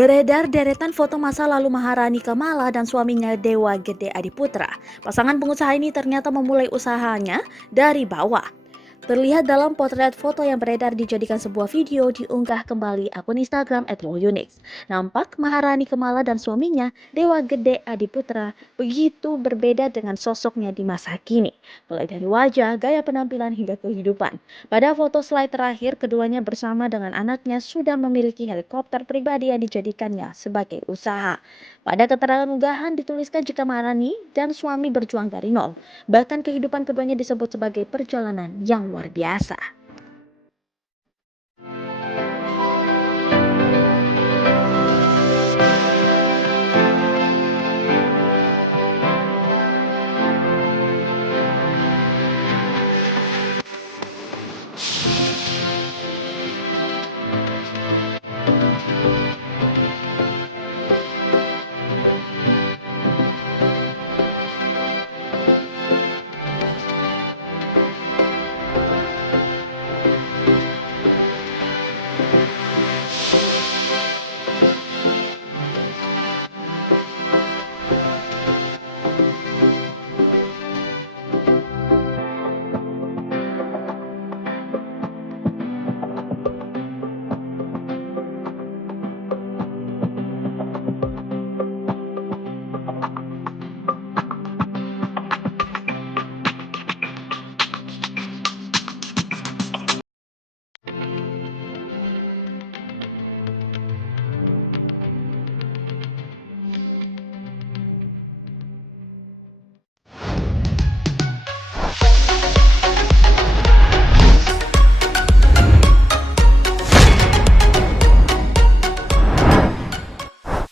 Beredar deretan foto masa lalu Maharani Kamala dan suaminya Dewa Gede Adiputra. Pasangan pengusaha ini ternyata memulai usahanya dari bawah. Terlihat dalam potret foto yang beredar dijadikan sebuah video diunggah kembali akun Instagram @wowunix. Nampak Maharani Kamala dan suaminya Dewa Gede Adiputra begitu berbeda dengan sosoknya di masa kini, mulai dari wajah, gaya penampilan hingga kehidupan. Pada foto slide terakhir, keduanya bersama dengan anaknya sudah memiliki helikopter pribadi yang dijadikannya sebagai usaha. Pada keterangan unggahan dituliskan jika Maharani dan suami berjuang dari nol. Bahkan kehidupan keduanya disebut sebagai perjalanan yang luar biasa.